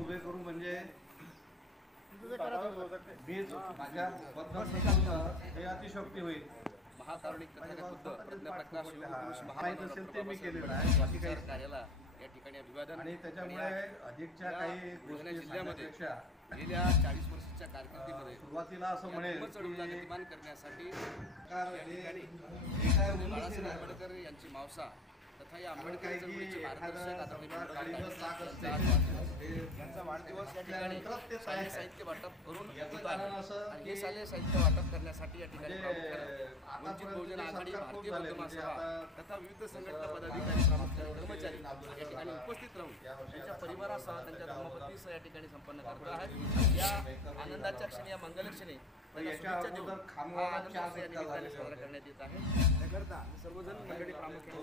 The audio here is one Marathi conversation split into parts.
उभे करू म्हणजे मीच माझ्या बद्दल हे अतिशक्ती होईल. महाकारुणिक तथागत प्रज्ञाप्रकाश युगपुरुष माहीत असेल ते मी केलेलं आहे, बाकी काही कार्याला या ठिकाणी अभिवादन. आणि त्याच्यामुळे अधिकच्या काही गोष्टी जिल्ह्यामध्ये सांगण्यापेक्षा गेल्या 40 वर्षाच्या कारकिर्दीमध्ये सुरुवातीला असं म्हणेल चळवळीला गतिमान करण्यासाठी की बाळासाहेब आंबेडकर यांची मावसा तथा या आंबेडकर चळवळीचे मार्गदर्शक यांचा वाढदिवस या ठिकाणी शालेय साहित्य वाटप करून होत आहे. आणि हे शालेय साहित्य वाटप करण्यासाठी या ठिकाणी प्रामुख्याने वंचित बहुजन आघाडी, भारतीय बौद्ध महासभा तथा विविध संघटना पदाधिकारी, प्रामुख्याने कर्मचारी या ठिकाणी उपस्थित राहून त्यांच्या परिवारासह त्यांच्या धर्मपत्नीसह या ठिकाणी संपन्न करत आहेत. या आनंदाच्या क्षणी, या मंगल क्षणी शुभेच्छा देऊन हा आनंद या निमित्ताने साजरा करण्यात येत आहे. त्याकरता सर्वजण मंडळी प्रामुख्याने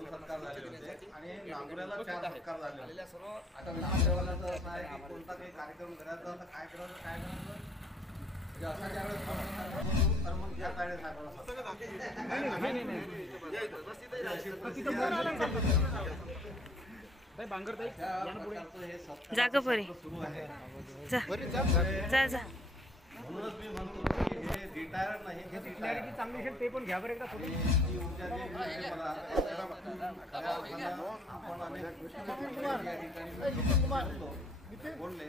आणि नांदुऱ्याला 4 सत्कार झाले. आलेल्या सर्व आता नांदुऱ्याला असं आहे की कोणता काही कार्यक्रम करायचा तर काय करायचं म्हणजे असा ज्यावेळेस तर मग त्या काळे जागा परी जा जा. म्हणूनच मी म्हणतो की हे रिटायर्ड नाही, हे रिटायर्ड चांगली असेल ते पण घ्या बरं एकदा थोडी. ती ऊर्जा जी मिळते मला आपण बोलले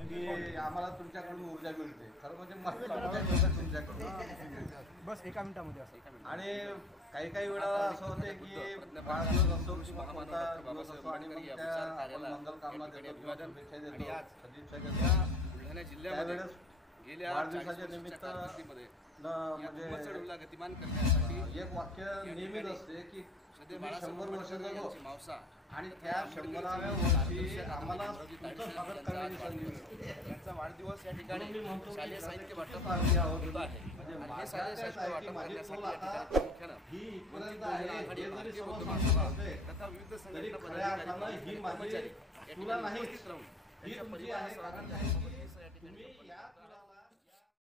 की आम्हाला तुमच्याकडून ऊर्जा मिळते. खरं म्हणजे मला तुमच्याकडून बस 1 मिनिटामध्ये असं. आणि काही वेळा असं होते की वाढदिवस असो किंवा कोणता दिवस असो आणि मग त्या मंगल कामना देतो किंवा शुभेच्छा देतो, सदिच्छा देतो. बुलढाणा जिल्ह्यामध्ये त्यावेळेस गेल्या वाढदिवसाच्या निमित्त म्हणजे चळवळीला गतिमान करण्यासाठी एक वाक्य नेहमीच असते की तुम्ही 100 वर्ष जगलो मावसा आणि त्या 100व्या वर्षी आम्हाला तुमचं स्वागत करण्याची संधी मिळते. यांचा वाढदिवस या ठिकाणी म्हणून मी म्हणतो की शालेय साहित्य वाटप आहोत होत आहे. म्हणजे आणि हे माझ्या शालेय काय साहित्य आहे की वाटप माझी करण्यासाठी तोल या आता ठिकाणी प्रामुख्यानं ही वंचित इथपर्यंत बहुजन आहे. आघाडी, हे जरी भारतीय बौद्ध समोर महासभा असते तथा विविध तरी संघटना खऱ्या पदाधिकारी, अर्थानं ही माझी कर्मचारी या तुला ठिकाणी नाही, उपस्थित राहून ही त्यांच्या तुमची आहे. परिवारासह कारण त्यांच्या धर्मपत्नीसह या ठिकाणी तुम्ही संपन्न या करत आहेत.